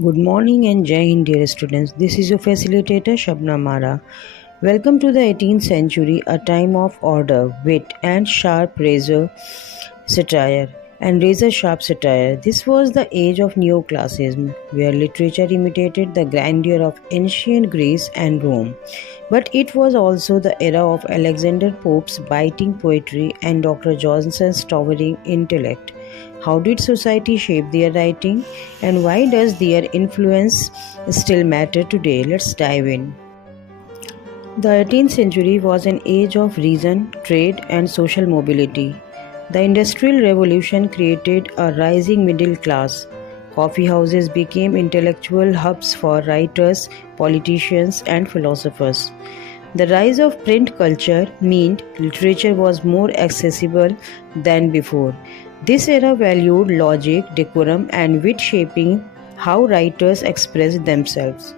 Good morning and Jai Hind, dear students. This is your facilitator Shabna Mara. Welcome to the 18th century, a time of order, wit, and sharp razor sharp satire. This was the age of neoclassicism, where literature imitated the grandeur of ancient Greece and Rome. But it was also the era of Alexander Pope's biting poetry and Dr. Johnson's towering intellect. How did society shape their writing, and why does their influence still matter today? Let's dive in. The 18th century was an age of reason, trade, and social mobility. The Industrial Revolution created a rising middle class. Coffee houses became intellectual hubs for writers, politicians, and philosophers. The rise of print culture meant literature was more accessible than before. This era valued logic, decorum, and wit, shaping how writers expressed themselves.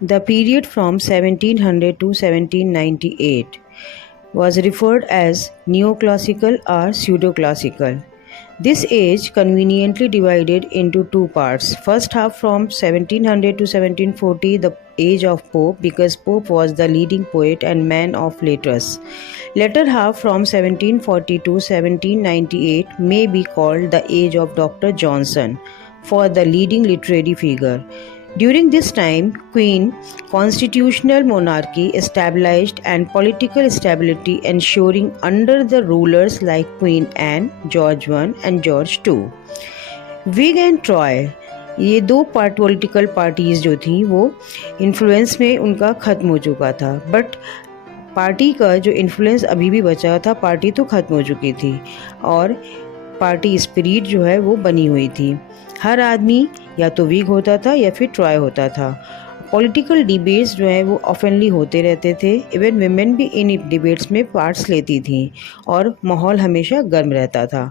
The period from 1700 to 1798 was referred as neoclassical or pseudo-classical. This age conveniently divided into two parts. First half from 1700 to 1740, the age of Pope, because Pope was the leading poet and man of letters. Later half from 1740 to 1798 may be called the age of Dr. Johnson, for the leading literary figure. During this time, Queen, constitutional monarchy established and political stability ensuring under the rulers like Queen Anne, George I and George II. Whig and Tory, ये दो political parties जो थी वो influence में उनका ख़त्म हो चुका था, बट पार्टी का जो इन्फ्लुएंस अभी भी बचा था, पार्टी तो ख़त्म हो चुकी थी और पार्टी स्पिरिट जो है वो बनी हुई थी। हर आदमी या तो वीग होता था या फिर ट्रॉय होता था। पॉलिटिकल डिबेट्स जो है वो ऑफनली होते रहते थे। इवन विमेन भी इन डिबेट्स में पार्ट्स लेती थी और माहौल हमेशा गर्म रहता था।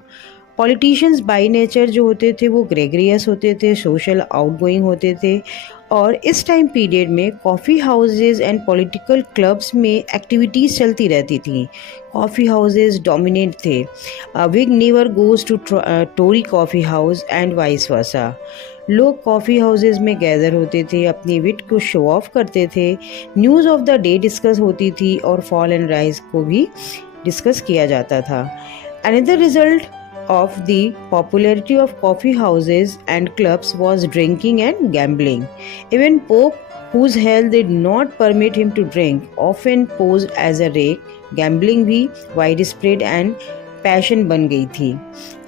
पॉलिटिशियंस बाय नेचर जो होते थे वो ग्रेगरियस होते थे, सोशल आउटगोइंग होते थे और इस टाइम पीरियड में coffee houses and political clubs में एक्टिविटीज़ चलती रहती थी। कॉफ़ी हाउसेस डोमिनेट थे। Whig never goes to Tory coffee house and vice versa. लोग कॉफ़ी हाउसेस में गैदर होते थे, अपनी विट को शो ऑफ करते थे, news of the day discuss होती थी और फॉल एंड राइज को भी डिस्कस किया जाता था। Another result of the popularity of coffee houses and clubs was drinking and gambling. Even Pope, whose health did not permit him to drink, often posed as a rake. Gambling भी widespread and passion बन गई थी।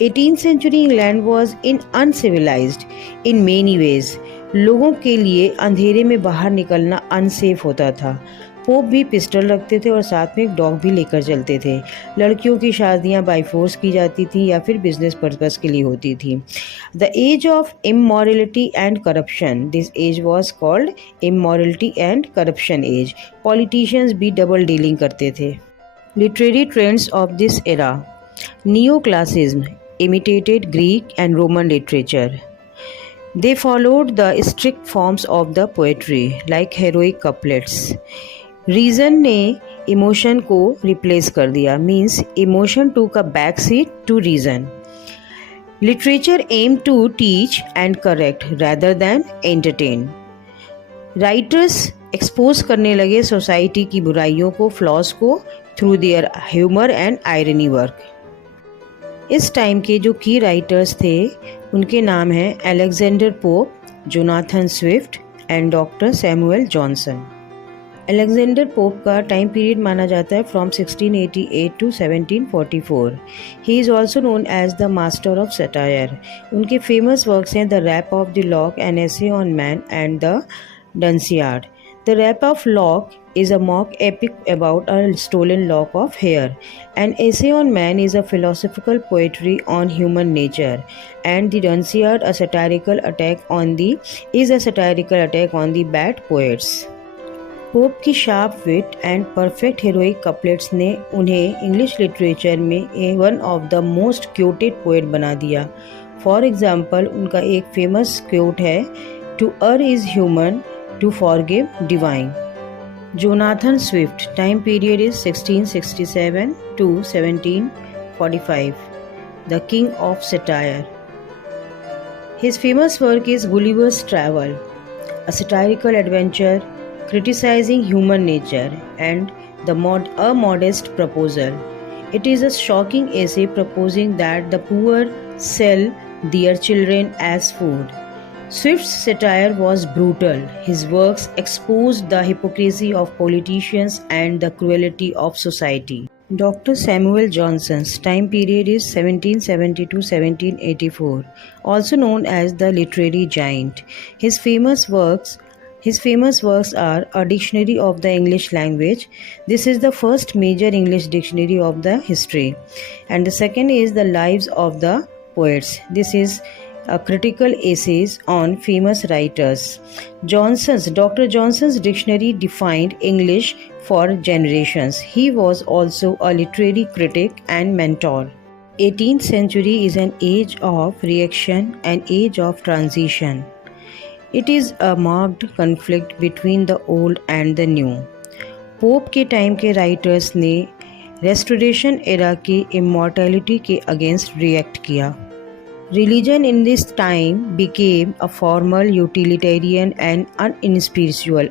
18th century England was in uncivilized in many ways. लोगों के लिए अंधेरे में बाहर निकलना अनसेफ होता था। पोप भी पिस्टल रखते थे और साथ में एक डॉग भी लेकर चलते थे। लड़कियों की शादियां बाय फोर्स की जाती थी या फिर बिजनेस पर्पस के लिए होती थी। The age of immorality and corruption, this age was called immorality and corruption age. Politicians भी डबल डीलिंग करते थे। Literary trends of this era, neoclassicism imitated Greek and Roman literature. They followed the strict forms of the poetry like heroic couplets. Reason ने emotion को replace कर दिया, means emotion took a back seat to reason. Literature aim to teach and correct rather than entertain. Writers expose करने लगे society की बुराइयों को, flaws को, through their humour and irony work. इस टाइम के जो की राइटर्स थे उनके नाम हैं Alexander Pope, Jonathan Swift and Doctor Samuel Johnson. Alexander Pope का टाइम पीरियड माना जाता है from 1688 to 1744। He is also known as the master of satire. उनके फेमस वर्क्स हैं the rape of the lock, an essay on man and the Dunciad. The rape of lock is a mock epic about a stolen lock of hair. An essay on man is a philosophical poetry on human nature, and the Dunciad a satirical attack on the bad poets. Pope की sharp wit and perfect heroic couplets ने उन्हें English literature में one of the most quoted poet बना दिया। For example उनका एक famous quote है, to err is human, to forgive divine. Jonathan Swift, time period is 1667 to 1745, the king of satire. His famous work is Gulliver's Travel, a satirical adventure criticizing human nature, and A Modest Proposal. It is a shocking essay proposing that the poor sell their children as food. Swift's satire was brutal. His works exposed the hypocrisy of politicians and the cruelty of society. Dr. Samuel Johnson's time period is 1770 to 1784, also known as the literary giant. His famous works his famous works are A Dictionary of the English Language. This is the first major English dictionary of the history. And the second is The Lives of the Poets. This is a critical essays on famous writers. Dr. Johnson's dictionary defined English for generations. He was also a literary critic and mentor. 18th century is an age of reaction, an age of transition. It is a marked conflict between the old and the new. Pope के time के writers ने restoration era की immortality के against react किया. Religion in this time became a formal, utilitarian and unspiritual.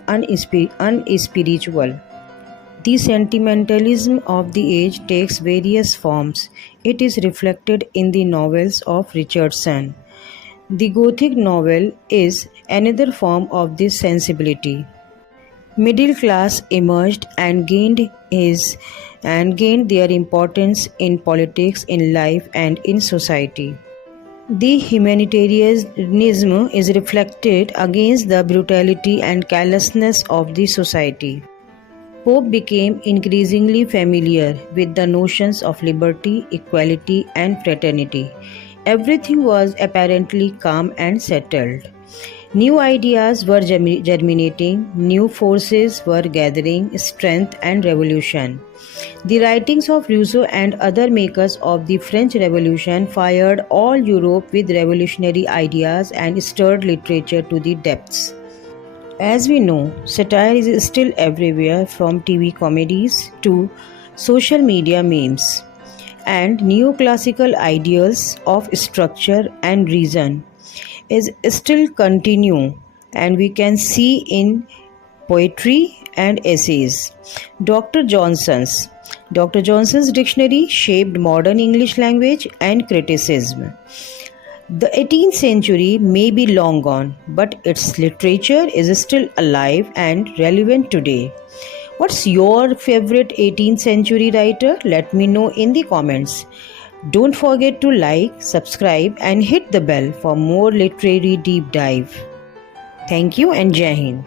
The sentimentalism of the age takes various forms. It is reflected in the novels of Richardson. The Gothic novel is another form of this sensibility. Middle class emerged and gained their importance in politics, in life, and in society. The humanitarianism is reflected against the brutality and callousness of the society. Pope became increasingly familiar with the notions of liberty, equality, and fraternity. Everything was apparently calm and settled. New ideas were germinating, new forces were gathering strength and revolution. The writings of Rousseau and other makers of the French Revolution fired all Europe with revolutionary ideas and stirred literature to the depths. As we know, satire is still everywhere, from TV comedies to social media memes, and neoclassical ideals of structure and reason is still continue, and we can see in poetry and essays. Dr. Johnson's dictionary shaped modern English language and criticism. The 18th century may be long gone, but its literature is still alive and relevant today. What's your favorite 18th century writer? Let me know in the comments. Don't forget to like, subscribe, and hit the bell for more literary deep dive. Thank you and Jai Hind.